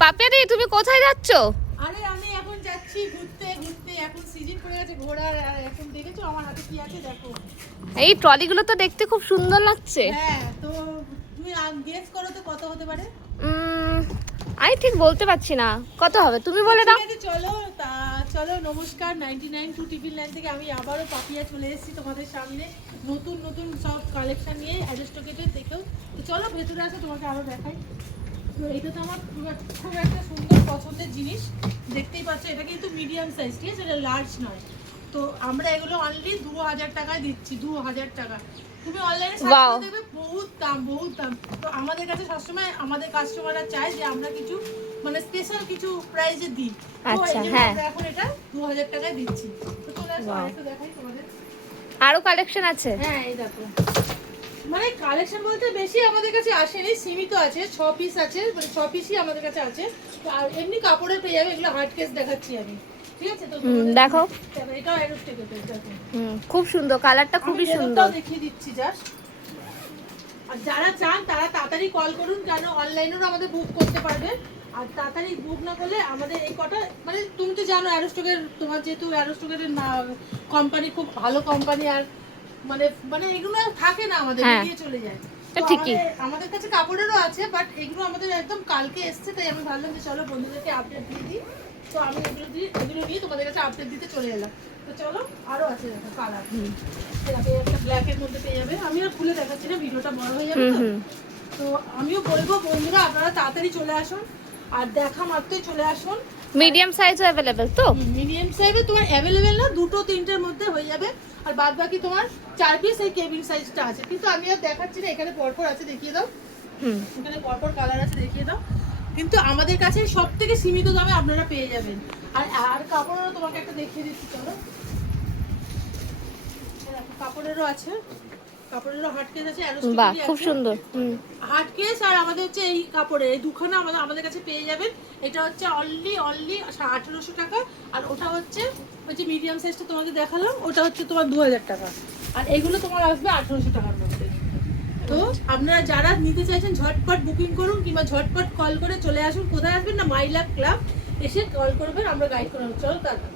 পাপিয়াদি তুমি কোথায় যাচ্ছ? আরে আমি এখন যাচ্ছি ঘুরতে ঘুরতে, এখন সিজন পড়ে গেছে ঘোরার। আর এখন দেখেছো আমার হাতে কি আছে দেখো। এই ট্রলিগুলো তো দেখতে খুব সুন্দর লাগছে। হ্যাঁ, তো তুমি গেস করো তো কত হতে পারে। আমি ঠিক বলতে পারছি না কত হবে, তুমি বলে দাও। ঠিক আছে, চলো নমস্কার। 99 টু টিফিন লাইন থেকে আমি আবারও পাপিয়া চলে এসেছি তোমাদের সামনে নতুন নতুন সব কালেকশন নিয়ে অ্যারিস্টোকেটের থেকেও। তো চলো ভেতরে আসো, তোমাকে আরো দেখাই। তো এটা তো আমার খুব একটা সুন্দর পছন্দের জিনিস, দেখতেই পাচ্ছ। এটা কিন্তু মিডিয়াম সাইজ, ঠিক আছে, এটা লার্জ নয়। তো আমরা এগুলো অনলি 2000 টাকায় দিচ্ছি, 2000 টাকা। তুমি অনলাইনে সার্চ করে দেখবে, বহুত দাম বহুত দাম। তো আমাদের কাছে সবসময় আমাদের কাস্টমাররা চায় যে আমরা কিছু মানে স্পেশাল কিছু প্রাইজে দিই। তো এই জন্য আমরা এখন এটা 2000 টাকায় দিচ্ছি। তো চলে আসো, আরেকটু দেখাই তোমাদের। আরো কালেকশন আছে? হ্যাঁ, এই দেখো। মানে কালেকশন বলতে বেশি আমাদের কাছে আসেনি, সীমিত আছে। 6 পিস আছে, মানে 6 পিসই আমাদের কাছে আছে। আর এমনি কাপড়ের পেয়ে যাবে, এগুলো হার্ড কেস দেখাচ্ছি আমি, ঠিক আছে। তো দেখো, এটাও অ্যারোস্টিকেটের দেখো। খুব সুন্দর, কালারটা খুবই সুন্দর। দেখিয়ে দিচ্ছি জাস্ট। আর যারা চান তারা তাড়াতাড়ি কল করুন, কেন অনলাইনেও আমাদের বুক করতে পারবে। আর তাড়াতাড়ি বুক না করলে আমাদের এই কটা, মানে তুমি তো জানো অ্যারোস্টকের, তোমার যেহেতু অ্যারোস্টকের কোম্পানি খুব ভালো কোম্পানি। আর মানে মানে এগুলো থাকে না, আমাদের নিয়ে চলে যায়। ঠিকই, আমাদের কাছে কাপড়েরও আছে, বাট এগুলো আমাদের একদম কালকে এসছে, তাই আমি ভাবলাম যে চলো বন্ধুদেরকে আপডেট দিয়ে দিই। তো আমি এগুলো নিয়ে তোমাদের কাছে আপডেট দিতে চলে এলাম। তো চলো, আরো আছে দেখো কালার। একটা ব্ল্যাকের মধ্যে পেয়ে যাবে। আমি আর খুলে দেখাচ্ছি না, ভিডিওটা বড় হয়ে যাবে। তো আমিও বলবো বন্ধুরা আপনারা তাড়াতাড়ি চলে আসুন, আর দেখা মাত্রই চলে আসুন। মিডিয়াম সাইজও अवेलेबल তো? মিডিয়াম সাইজে তোমার অ্যাভেলেবেল না, 2-3টের মধ্যে হয়ে যাবে। আর বাদ বাকি তোমার 4 পিস এই কেবিন সাইজটা আছে। কিন্তু আমি আর দেখাচ্ছি না, এখানে পরপর আছে, দেখিয়ে দাও। এখানে পরপর কালার আছে, দেখিয়ে দাও। কিন্তু আমাদের কাছে সবথেকে সীমিত দামে আপনারা পেয়ে যাবেন। আর কাপড়েরও তোমাকে একটা দেখিয়ে দিচ্ছি, চলো। কাপড়েরও আছে, কাপড়েরও হার্ড কেস আছে, বাহ খুব সুন্দর। হার্ড কেস আর আমাদের হচ্ছে এই কাপড়ের এই দুখানা আমাদের কাছে পেয়ে যাবেন। এটা হচ্ছে অনলি 1800 টাকা। আর ওটা হচ্ছে ওই যে মিডিয়াম সাইজটা তোমাকে দেখালাম, ওটা হচ্ছে তোমার 2000 টাকা। আর এগুলো তোমার আসবে 1800 টাকার মধ্যে। তো আপনারা যারা নিতে চাইছেন ঝটপট বুকিং করুন, কিংবা ঝটপট কল করে চলে আসুন। কোথায় আসবেন না, মাই লাভ ক্লাব এসে কল করবেন, আমরা গাইড করে চলো তারপর।